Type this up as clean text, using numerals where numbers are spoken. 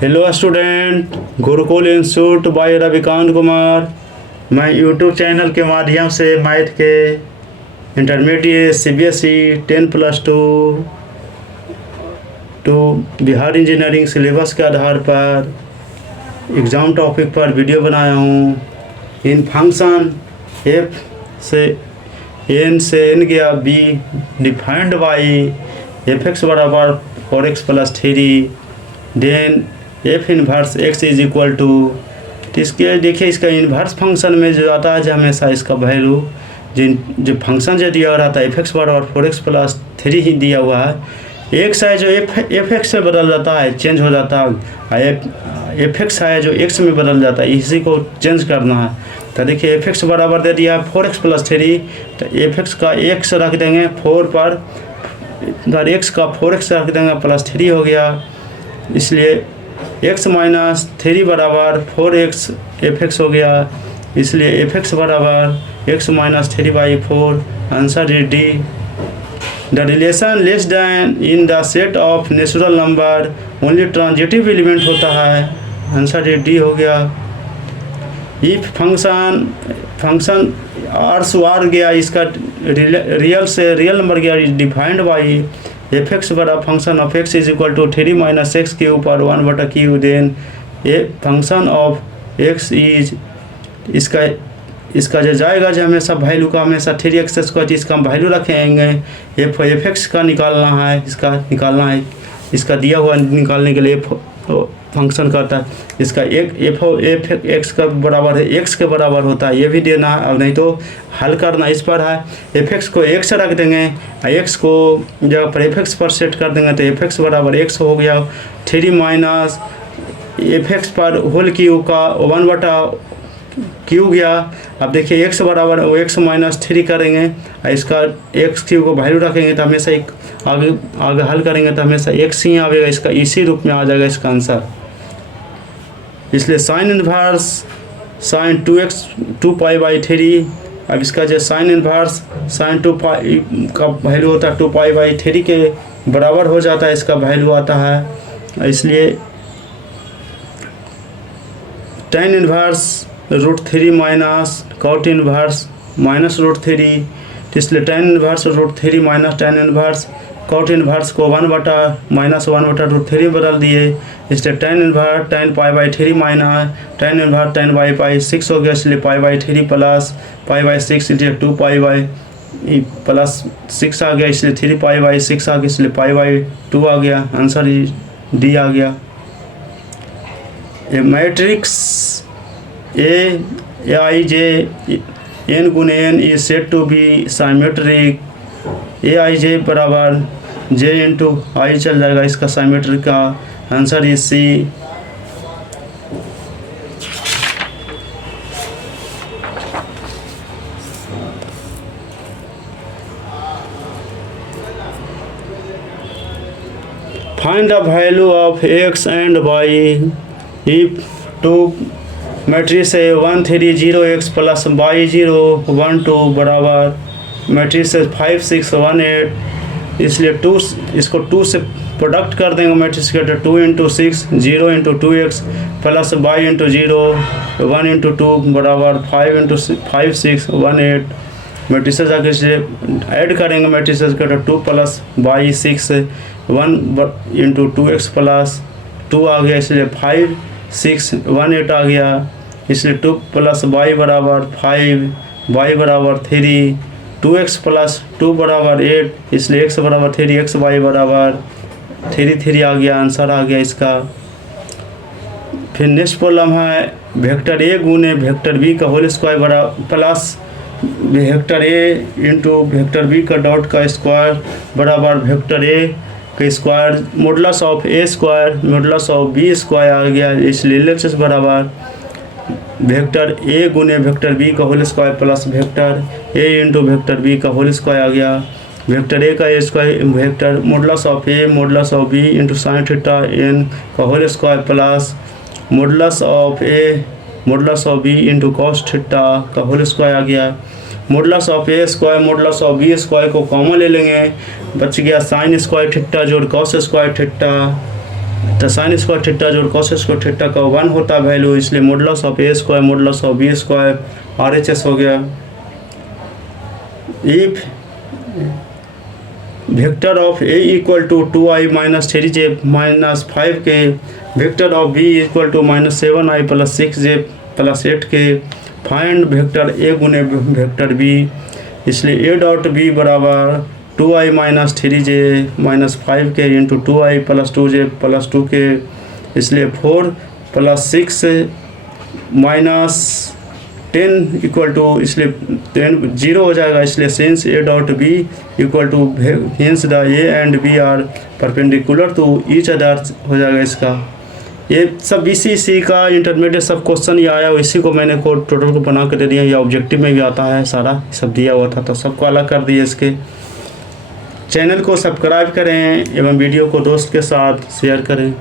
Hello student, Gurukul institute by Ravikant Kumar. मैं YouTube channel के माध्यम से मैथ के intermediate CBSE 10+2 to Bihar engineering syllabus के आधार पर एग्ज़ाम टॉपिक पर वीडियो बनाया हूँ। इन फंक्शन एफ से एन से एन गया be defined by f x बराबर 4x + 3 then f inverse x is equal to. तो इसके देखिए, इसका इन्वर्स फंक्शन में जो आता है जो हमेशा इसका वैल्यू जो फंक्शन जो दिया रहता है एफ एक्स बराबर 4x + 3 ही दिया हुआ है। एक्स है जो एफ एक्स से बदल जाता है, चेंज हो जाता है। एफ एक्स है जो एक्स में बदल जाता है, इसी को चेंज करना है। तो देखिए एफ एक्स बराबर दे दिया है 4x + 3, तो एफ एक्स का एक्स रख देंगे 4 पर, एक्स का 4x रख देंगे +3 हो गया। इसलिए x - 3 बराबर 4x एफ एक्स हो गया। इसलिए एफ एक्स बराबर x - 3/4। Answer is D. The relation less than in the set of natural number only transitive element होता है। आंसर इज डी हो गया। इफ फंक्शन आर सु आर गया, इसका रियल से रियल नंबर गया डिफाइंड बाई एफ एक्स बराबर function of x is equal to 3 - x³ पर 1/q। Then a function of x is, इसका जो जाएगा जो हमेशा वैल्यू का हमेशा 3x², इसका हम वैल्यू रखेंगे। एफ एक्स का निकालना है, इसका दिया हुआ निकालने के लिए फंक्शन करता है। इसका एफ एक्स का बराबर है, एक्स के बराबर होता है, ये भी देना है। और नहीं तो हल करना इस पर है। एफ एक्स को एक्स रख देंगे, एक्स को जगह पर एफ एक्स पर सेट कर देंगे, तो एफ एक्स बराबर एक्स हो गया। 3 - एफ एक्स पर होल क्यू का 1/q गया। अब देखिए एक्स बराबर एक्स - 3 करेंगे, इसका x³ को वैल्यू रखेंगे, तो हमेशा एक आगे हल करेंगे तो हमेशा एक्स ही आएगा, इसका इसी रूप में आ जाएगा इसका आंसर। इसलिए साइन इन्वर्स साइन 2π/3। अब इसका जो साइन इन्वर्स साइन 2π का वैल्यू होता है 2π/3 के बराबर हो जाता है, इसका वैल्यू आता है। इसलिए tan inverse √3 minus cot inverse -√3। इसलिए tan inverse √3 minus tan inverse cot inverse को 1/-1/√3 बदल दिए। इसलिए tan inverse tan π/3 minus tan inverse tan π/6 हो गया। इसलिए π/3 प्लस π/6, इसलिए 2π प्लस 6 आ गया, इसलिए 3π/6 आ गया, इसलिए π/2 आ गया। आंसर डी आ गया। ए मैट्रिक्स Aij n गुने n is set to be symmetric. Aij बराबर j × i चल जाएगा, इसका साइमेट्रिक का answer is C. Find the value of x and y if two matrix है 1 3 0 x + y 0 1 2 बराबर मैट्रिक्स है 5 6 1 8। इसलिए इसको 2 से प्रोडक्ट कर देंगे मैट्रिक्स के, 2 × 6 0 × 2x प्लस y × 0 1 × 2 बराबर 5 × 5 6 1 8। मैट्रिक्स आगे इसलिए ऐड करेंगे मैट्रिक्स का, 2 + y 6 1 × 2x प्लस 2 आ गया, इसलिए 5 6 1 8 आ गया। इसलिए 2 + y बराबर 5 y बराबर 3 2x + 2 बराबर 8, इसलिए x बराबर 3 x y बराबर 3 आ गया। आंसर आ गया इसका। फिर नेक्स्ट प्रॉब्लम है वेक्टर a गुने वेक्टर b का होल स्क्वायर बराबर plus vector a × vector b का डॉट का स्क्वायर बराबर वेक्टर a का square modulus of a square modulus of b square आ गया। इसलिए LHS बराबर वेक्टर a गुने वेक्टर b का whole square plus vector a × vector b का होल स्क्वायर आ गया। वेक्टर a का square vector modulus of a modulus of b × sin theta n का whole square plus modulus of a modulus of b × cos theta का whole square आ गया। Modulus of a square modulus of b square को common ले लेंगे, बच गया sin square theta जोड़ cos स्क्वायर थीटा तो साइन स्क्वायर थीटा जोड़ कॉस स्क्वायर थीटा का 1 होता है वैल्यू, इसलिए modulus of a square modulus of b square RHS हो गया। If vector of a equal to 2i minus 3j minus 5k, vector of b equal to minus 7i plus 6j plus 8k, find vector a गुने vector b, इसलिए a dot b बराबर 2i minus 3j minus 5k into 2i plus 2j plus 2k, इसलिए 4 plus 6 minus 10 equal to, इसलिए 10 0 हो जाएगा, इसलिए since a dot b equal to hence the a and b are perpendicular to each other हो जाएगा इसका। ये सब BCC का इंटरमीडिएट सब क्वेश्चन ये आया, इसी को मैंने कोड टोटल को बना कर दे दिया, या ऑब्जेक्टिव में भी आता है सारा सब दिया हुआ था, तो सबको अलग कर दिए। इसके चैनल को सब्सक्राइब करें एवं वीडियो को दोस्त के साथ शेयर करें।